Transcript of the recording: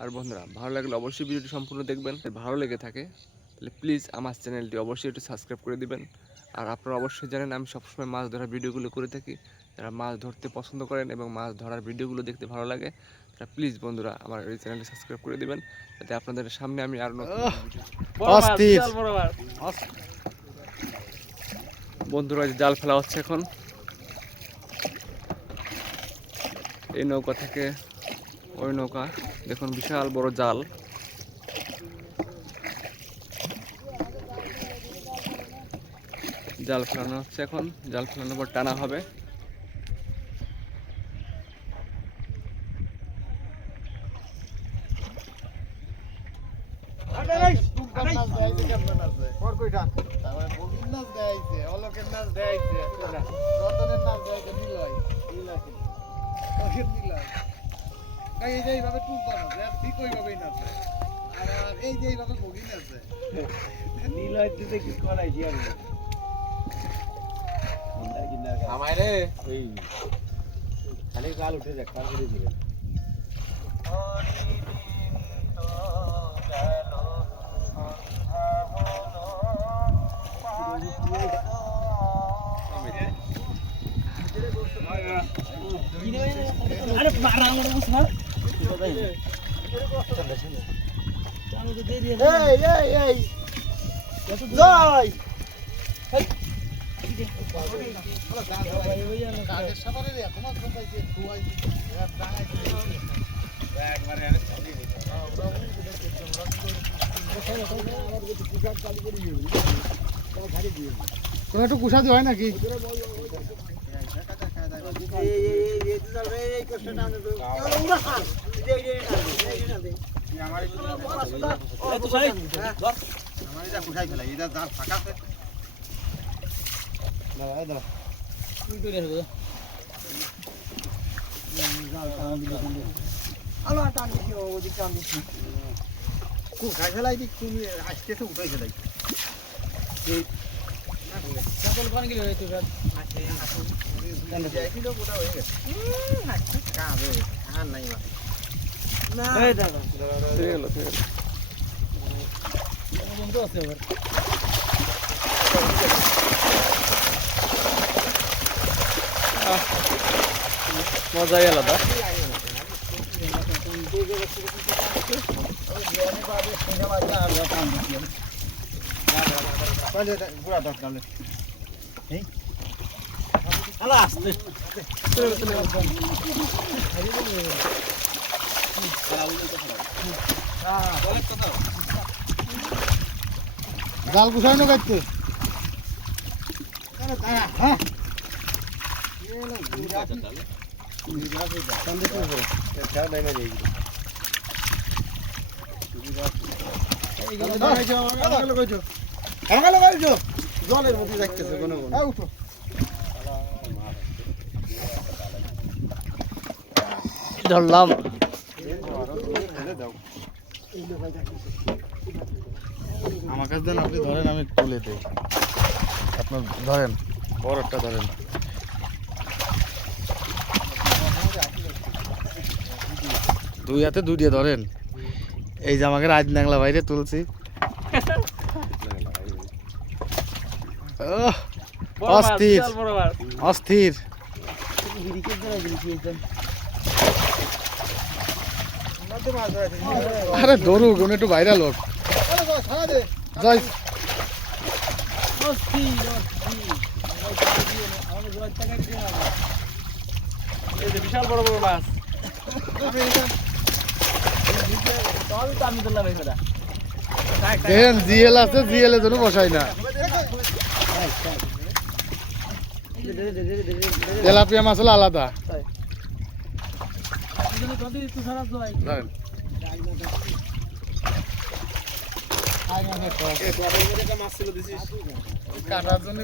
আর বন্ধুরা ভালো লাগলে অবশ্যই ভিডিওটি সম্পূর্ণ দেখবেন। ভালো লেগে থাকে তাহলে প্লিজ আমার চ্যানেলটি অবশ্যই একটু সাবস্ক্রাইব করে দিবেন। আর আপনারা অবশ্যই জানেন আমি সবসময় মাছ ধরার ভিডিওগুলো করে থাকি। যারা মাছ ধরতে পছন্দ করেন এবং মাছ ধরার ভিডিওগুলো দেখতে ভালো লাগে তারা প্লিজ বন্ধুরা আমার এই চ্যানেলটি সাবস্ক্রাইব করে দিবেন, যাতে আপনাদের সামনে আমি আরো নতুন বন্ধুরা জাল ফেলা হচ্ছে এখন। এই নৌকা থেকে ওই নৌকা দেখুন, বিশাল বড় জাল। জাল ফেলানো হচ্ছে এখন, জাল ফেলানোর পর টানা হবে। আমারে ওই খালি গাল উঠে দেখ পার করে দিবেন। আরে পারা আমার বুঝ না আমি তো দেরি আছে। এই জয় কাজের সাবারে রে তোমার কোথায় দুয়াই একবারে আমি চালিয়ে দিই। কোনো একটু কুশাদি হয় নাকি? কোথায় ফেলাই দিক তুমি আসতেছে উঠাই ফেলাই সকল কোন গেলে হইতো স্যার আছে কিলো গোটা হয়ে গেছে কাবে আর নাই না এই দাদা ঠিক হলো বন্ধু আছে আবার মজাই আলাদা। জাল গুছানো কাটতে হ্যাঁ জলের মধ্যে যাইতেছে কোনো ধরলাম আমার কাছে দেন, আপনি ধরেন আমি তুলে দিই। আপনার ধরেন বড়টা ধরেন। দুই হাতে দুই দিয়ে ধরেন। এই যে আমাকে রাজ নাংলা বাইরে তুলছি। অস্থির অস্থির। আরে ধরু কোন একটু ভাইরাল হোক। জয় বিশাল বড় বড় মাছ। দেখেন জিএল আছে, জিএল এর জন্য বসাই না। তেলাপিয়া মাছ হলো আলাদা। কাটার জন্য